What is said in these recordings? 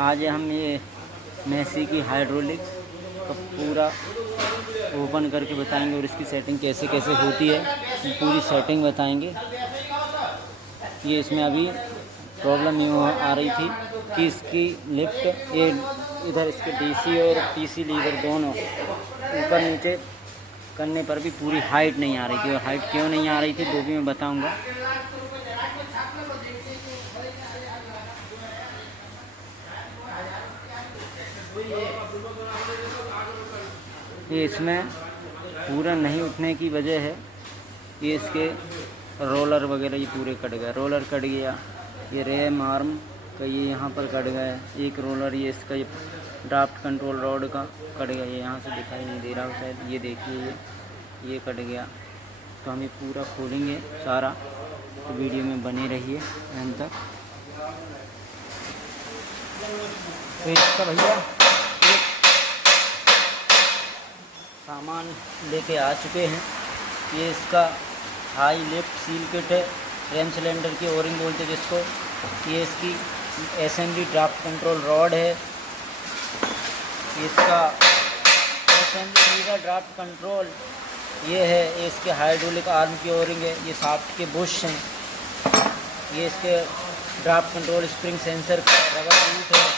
आज हम ये मेसी की हाइड्रोलिक्स का पूरा ओपन करके बताएंगे और इसकी सेटिंग कैसे कैसे होती है, पूरी सेटिंग बताएंगे। ये इसमें अभी प्रॉब्लम यूँ आ रही थी कि इसकी लिफ्ट ये इधर इसके डीसी और पीसी लीवर दोनों ऊपर नीचे करने पर भी पूरी हाइट नहीं आ रही थी। और हाइट क्यों नहीं आ रही थी वो भी मैं बताऊंगा। ये इसमें पूरा नहीं उठने की वजह है, ये इसके रोलर वगैरह ये पूरे कट गए, रोलर कट गया, ये रेम आर्म का ये यहाँ पर कट गया, एक रोलर ये इसका ये ड्राफ्ट कंट्रोल रॉड का कट गया, ये यहाँ से दिखाई नहीं दे रहा हो शायद, ये देखिए ये कट गया। तो हम ये पूरा खोलेंगे सारा, तो वीडियो में बने रहिए एंड तक। तो इसका भैया एक सामान लेके आ चुके हैं। ये इसका हाई लिफ्ट सील किट है, रेम सिलेंडर की ओरिंग बोलते जिसको। ये इसकी एसएमडी ड्राफ्ट कंट्रोल रॉड है, इसका एसएमडी लीवर ड्राफ्ट कंट्रोल ये है, ये इसके हाइड्रोलिक आर्म की ओरिंग है, ये शाफ्ट के बुश हैं, ये इसके ड्राफ्ट कंट्रोल स्प्रिंग सेंसर का रबर बूट है।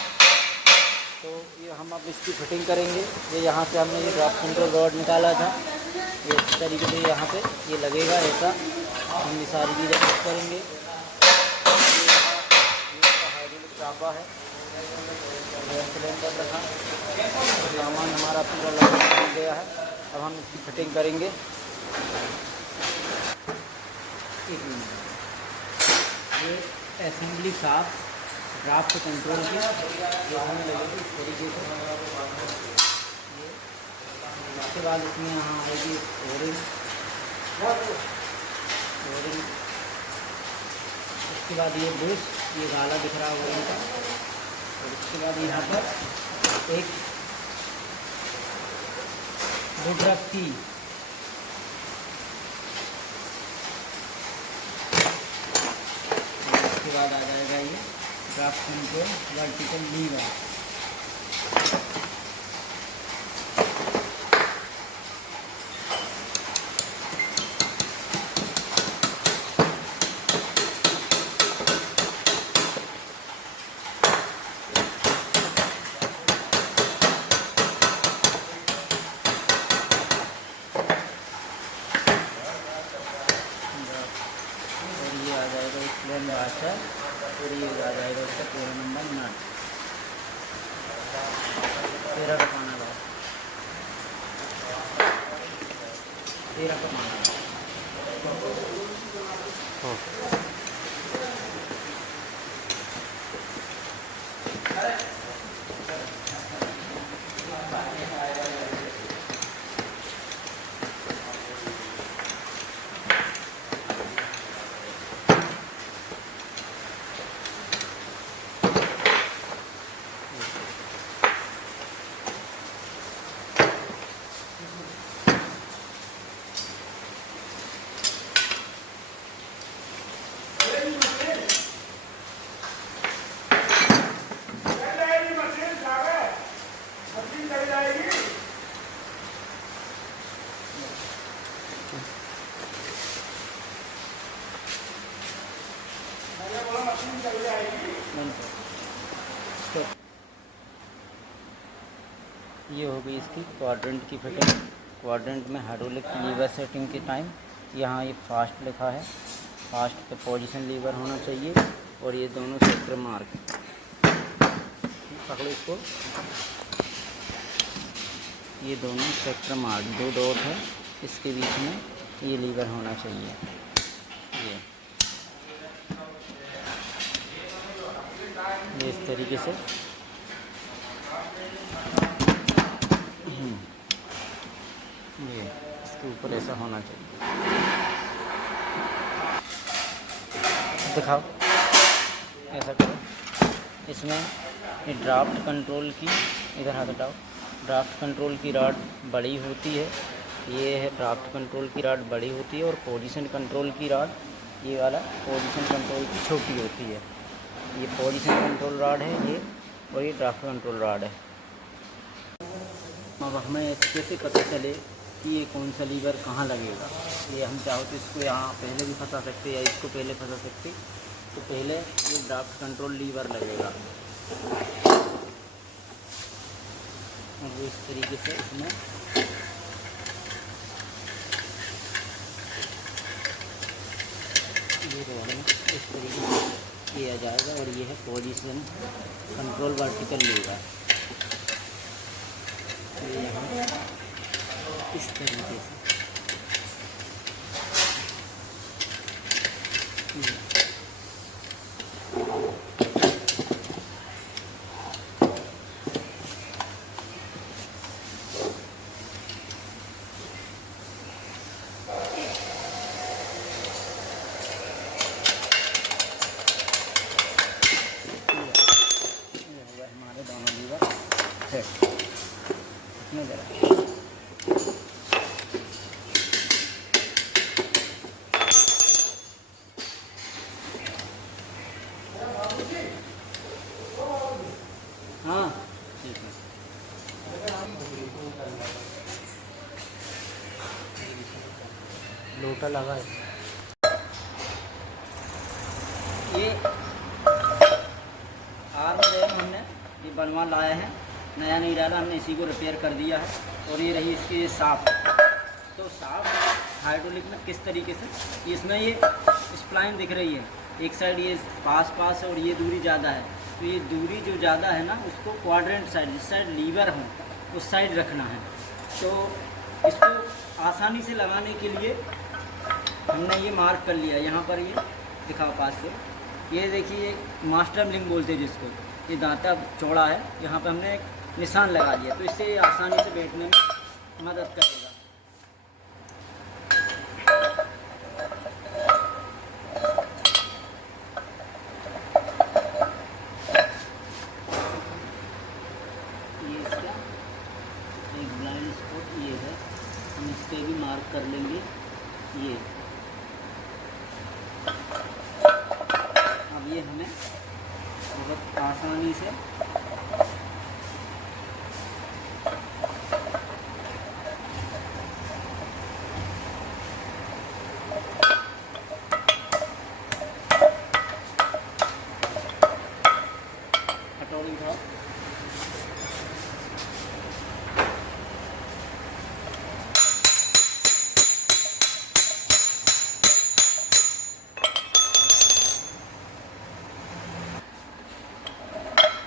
तो ये हम अब इसकी फिटिंग करेंगे। ये यहाँ से हमने ये ड्राफ्ट कंट्रोल रॉड निकाला था, ये इस तरीके से यहाँ पे ये लगेगा ऐसा। हम ये सारी चीज़ें फिट करेंगे। ये हाइड्रोलिक चापा है, सिलेंडर रखा, सामान हमारा पूरा लग गया है। अब हम इसकी फिटिंग करेंगे। ये असेंबली साफ ड्राफ्ट कंट्रोल की ये हमें लगेगी इस तरीके से। उसके बाद इसमें यहाँ आएगी ओरिंग, उसके बाद ये बुश, ये गाला दिख रहा है ओरिंग का। और उसके बाद यहाँ पर एक वुडरफ की उसके बाद आ जाएगा ये ड्राफ्ट कंट्रोल वर्टिकल लीवर। आ जाएगा एक प्लेन वाशर, और ये आ जाएगा उसका 13 नंबर नट, 13 का पाना है, 13 का पाना है। ये हो गई इसकी क्वाड्रेंट की फिटिंग। क्वाड्रेंट में हाइड्रोलिक लीवर सेटिंग के टाइम यहाँ ये फास्ट लिखा है, फास्ट पे पोजीशन लीवर होना चाहिए, और ये दोनों सेक्टर मार्क पकड़ो इसको, ये दोनों सेक्टर मार्क 2 डॉट है, इसके बीच में ये लीवर होना चाहिए। ये इस तरीके से ये इसके ऊपर ऐसा होना चाहिए। दिखाओ, ऐसा करो। इसमें ये ड्राफ्ट कंट्रोल की, इधर हाथ हटाओ, ड्राफ्ट कंट्रोल की रॉड बड़ी होती है, ये है ड्राफ्ट कंट्रोल की रॉड बड़ी होती है, और पोजीशन कंट्रोल की रॉड ये वाला पोजीशन कंट्रोल की छोटी होती है। ये पोजीशन कंट्रोल रॉड है, ये और ये ड्राफ्ट कंट्रोल रॉड है। अब हमें कैसे पता चले कि ये कौन सा लीवर कहाँ लगेगा? ये हम चाहो तो इसको यहाँ पहले भी फंसा सकते या इसको पहले फंसा सकते। तो पहले ये ड्राफ्ट कंट्रोल लीवर लगेगा और वो इस तरीके से इसमें ये रोड में इस तरीके से किया जाएगा और ये है पोजीशन कंट्रोल वर्टिकल लीवर। ये यहाँ इस तरीके से हमारे दोनों लीवर सेट। इसमें जरा हाँ ठीक है। लोटा लगा है। ये आर्म जो है हमने ये बनवा लाया है, नया नहीं डाला हमने, इसी को रिपेयर कर दिया है। और ये रही इसकी साफ। तो साफ हाइड्रोलिक में किस तरीके से इसमें ये स्प्लाइन दिख रही है, एक साइड ये पास है और ये दूरी ज़्यादा है। तो ये दूरी जो ज़्यादा है ना उसको क्वाड्रेंट साइड, जिस साइड लीवर हो उस साइड रखना है। तो इसको आसानी से लगाने के लिए हमने ये मार्क कर लिया। यहाँ पर ये दिखाओ पास से, ये देखिए मास्टर लिंक बोलते हैं जिसको, ये दांता चौड़ा है, यहाँ पे हमने एक निशान लगा दिया। तो इससे ये आसानी से बैठने में मदद करेगा। ये इसका एक ब्लाइंड स्पॉट ये है, हम इस पर भी मार्क कर लेंगे। ये अब ये हमें बहुत आसानी से हटोली था।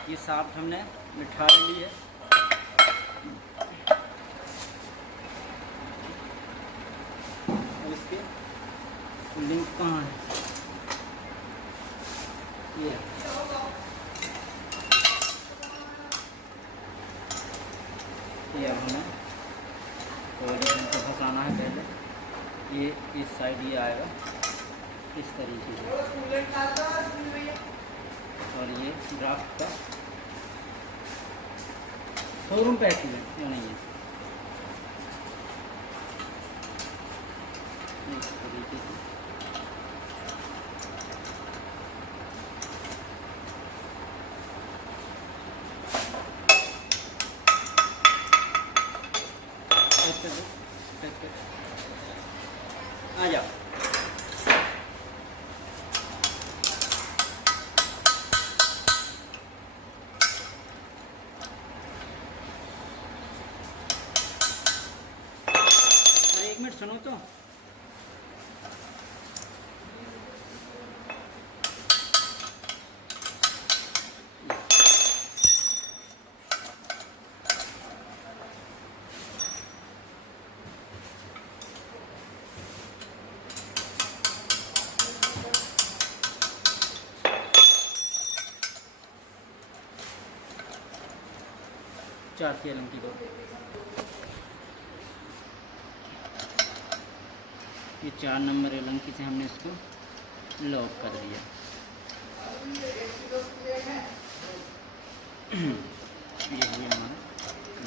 ये साफ्ट हमने बिठा ली है। और इसके लिंक कहाँ है? ये हमें पोजीशन को फंसाना है पहले। ये इस साइड ये आएगा इस तरीके से, और ये ड्राफ्ट का शोरूम पैकिंग है, क्यों नहीं है इस तरीके से। आ जाओ। एक मिनट सुनो तो। चार की अलंकी दो, ये 4 नंबर अलंकी से हमने इसको लॉक कर दिया। ये है हमारा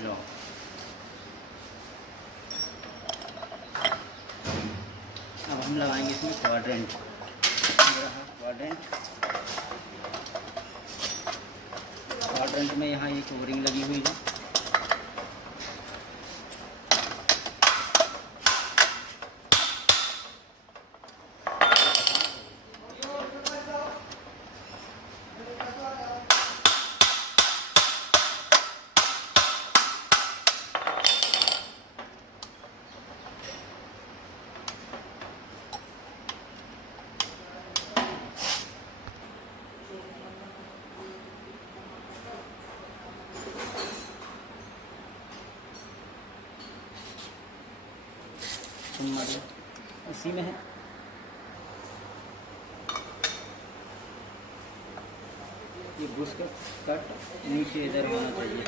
लॉक। अब हम लगाएंगे इसमें क्वाड्रेंट। क्वाड्रेंट क्वाड्रेंट में यहाँ एक ओवरिंग लगी हुई है। इसी में है। ये बुश का कट नीचे इधर होना चाहिए।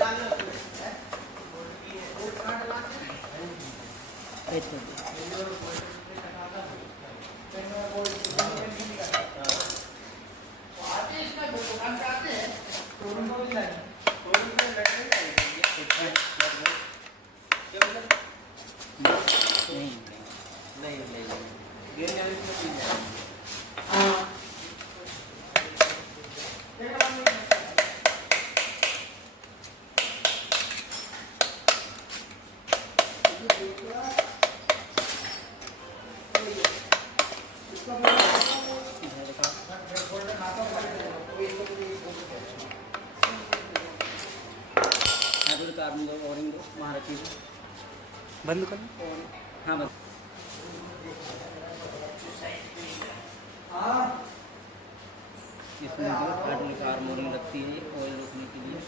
कार्बन दो ओरिंग दो वहाँ रखी बंद कर। हाँ बंद। इसमें जो कार्बन कार्बोनिंग लगती है ऑयल रोकने के लिए।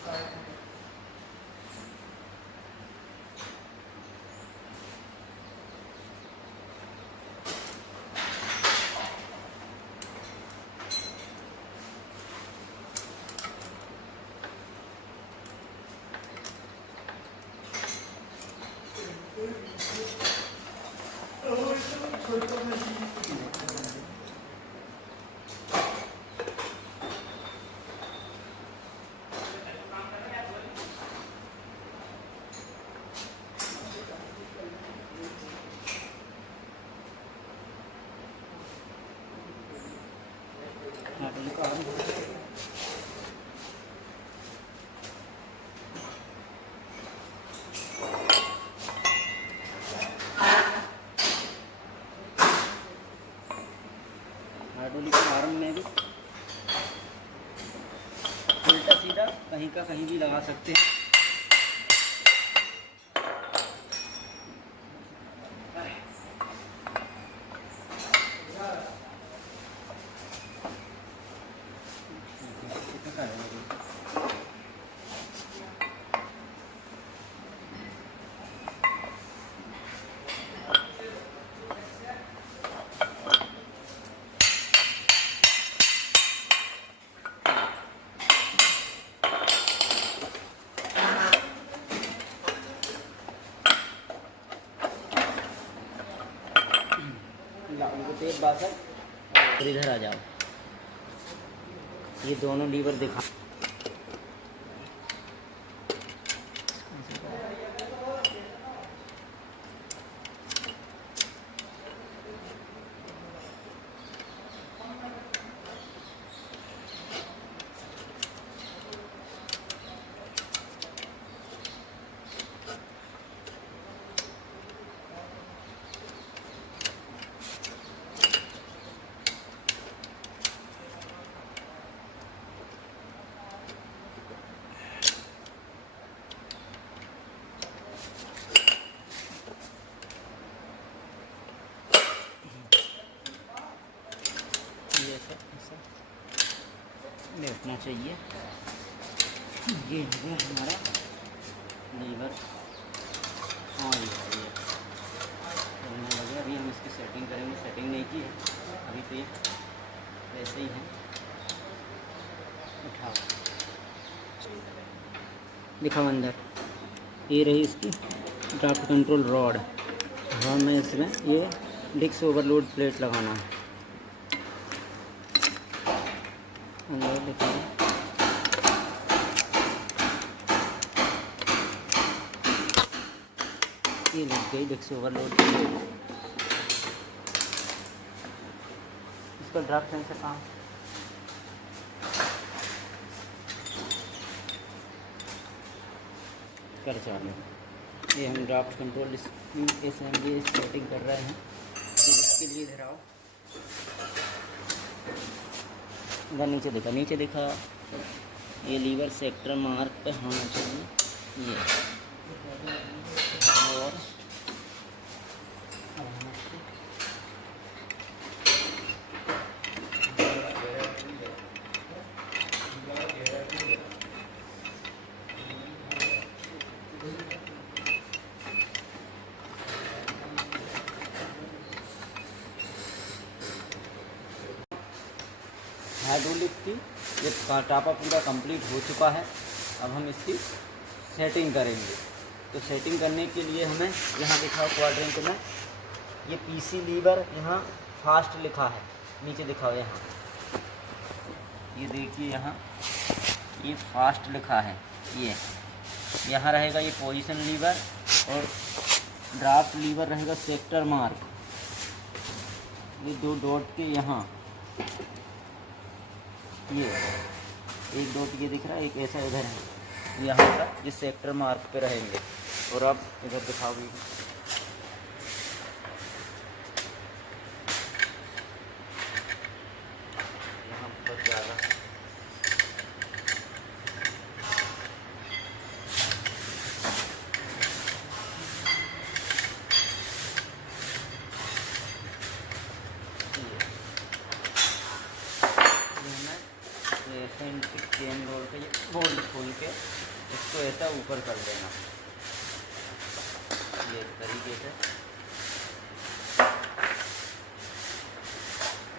हाइड्रोलिक आर्म में भी उल्टा सीधा कहीं का कहीं भी लगा सकते हैं। तेज बासठ और इधर आ जाओ। ये दोनों लीवर दिखा। देखना चाहिए। ये है हमारा लीवर ऑन है। चलने लगे। अभी हम इसकी सेटिंग करेंगे। सेटिंग नहीं की है अभी तो, ये वैसे ही है। उठाओ, दिखाओ अंदर। ये रही इसकी ड्राफ्ट कंट्रोल रॉड। हमें इसमें ये डिस्क ओवरलोड प्लेट लगाना है। ये लग गई डिस्क ओवरलोड। इसका ड्राफ्ट सेंसर कहाँ? कर चालू। ये हम draft control speed assembly setting कर रहे हैं। तो इसके लिए इधर आओ, इधर नीचे दिखा। ये लीवर सेक्टर मार्क पे होना चाहिए ये, और हाइड्रोलिक की ये टापा पूरा कंप्लीट हो चुका है। अब हम इसकी सेटिंग करेंगे। तो सेटिंग करने के लिए हमें यहाँ दिखाओ क्वाड्रेंट में, ये पीसी लीवर यहाँ फास्ट लिखा है, नीचे दिखाओ यहाँ, ये देखिए यहाँ ये फास्ट लिखा है। ये यहाँ रहेगा ये पोजीशन लीवर, और ड्राफ्ट लीवर रहेगा सेक्टर मार्क। ये 2 डॉट के यहाँ, ये एक डॉट ये दिख रहा है, एक ऐसा इधर है, यहाँ का ये सेक्टर मार्क पे रहेंगे। और अब इधर दिखाओ भी, यहाँ पर ज़्यादा चेन रोल पे बोल्ट खोल के इसको ऐसा ऊपर कर देना, ये इस तरीके से।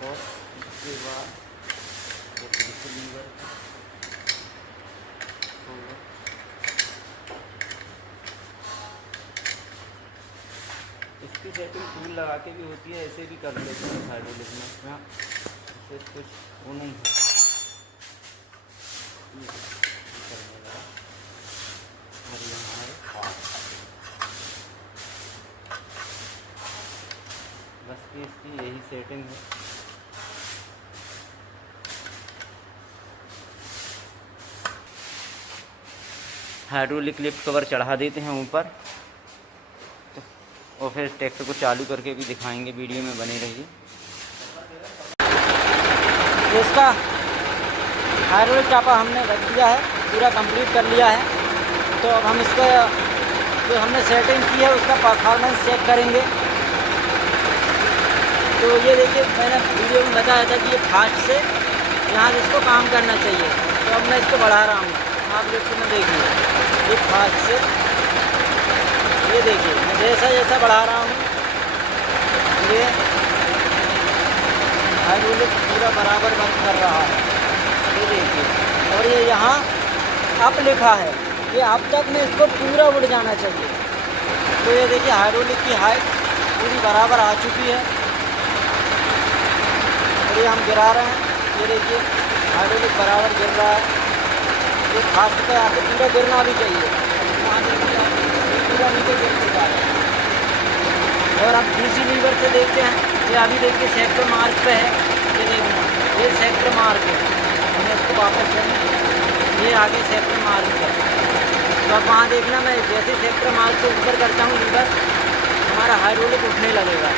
और उसके बाद लीवर इसकी सेटिंग टूल लगा के भी होती है, ऐसे भी कर लेते हैं हाइड्रोलिक में। हाँ, इससे कुछ वो नहीं है। बस कि इसकी यही सेटिंग है। हाइड्रोलिक लिफ्ट कवर चढ़ा देते हैं ऊपर, तो और फिर ट्रैक्टर को चालू करके भी दिखाएंगे, वीडियो में बने रहिए। इसका हाइड्रोलिक टापा हमने रख दिया है, पूरा कंप्लीट कर लिया है। तो अब हम इसका जो हमने सेटिंग की है उसका परफॉर्मेंस चेक करेंगे। तो ये देखिए, मैंने वीडियो में बताया था कि ये फास्ट से यहाँ से इसको काम करना चाहिए। तो अब मैं इसको बढ़ा रहा हूँ, आप लिफ्ट में देखिए, ये फास्ट से, ये देखिए मैं जैसा जैसा बढ़ा रहा हूँ ये हाइड्रोलिक पूरा बराबर बंद कर रहा है। ये देखिए, और ये यहाँ अप लिखा है, ये अब तक में इसको पूरा उड़ जाना चाहिए। तो ये देखिए हाइड्रोलिक की हाइट पूरी बराबर आ चुकी है, और ये हम गिरा रहे हैं। ये देखिए हाइड्रोलिक बराबर गिर रहा है, ये फास्ट पे आके पूरा गिरना भी चाहिए, पूरा नीचे गिर चुका है। और अब डीसी लीवर से देखते हैं, ये अभी देखिए सेक्टर मार्क पे है, ये देखना ये सेक्टर मार्क है। हमें इसको वापस करना, ये आगे सेक्टर मार्क है। तो अब वहाँ देखना, मैं जैसे सेक्टर मार्क से ऊपर करता हूँ लीवर, हमारा हाइड्रोलिक उठने लगेगा।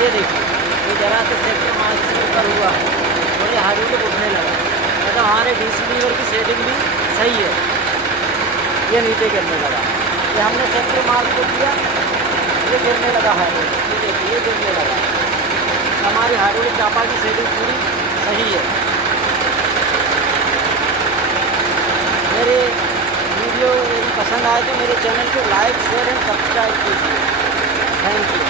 ये देखिए, ये ज़रा से सेक्टर मार्क से ऊपर हुआ है और ये हाइड्रोलिक उठने लगा, मतलब हमारे डीसी लीवर की सेटिंग भी सही है। ये नीचे गिरने लगा, ये हमने सेक्टर मार्क को किया, ये गिरने लगा हाइड्रोलिक। ये देखिए ये गिरने लगा, हमारी हाइड्रोलिक टापा की सेटिंग पूरी सही है। मेरे वीडियो यदि पसंद आए तो मेरे चैनल को लाइक, शेयर एंड सब्सक्राइब कीजिए। Thank you.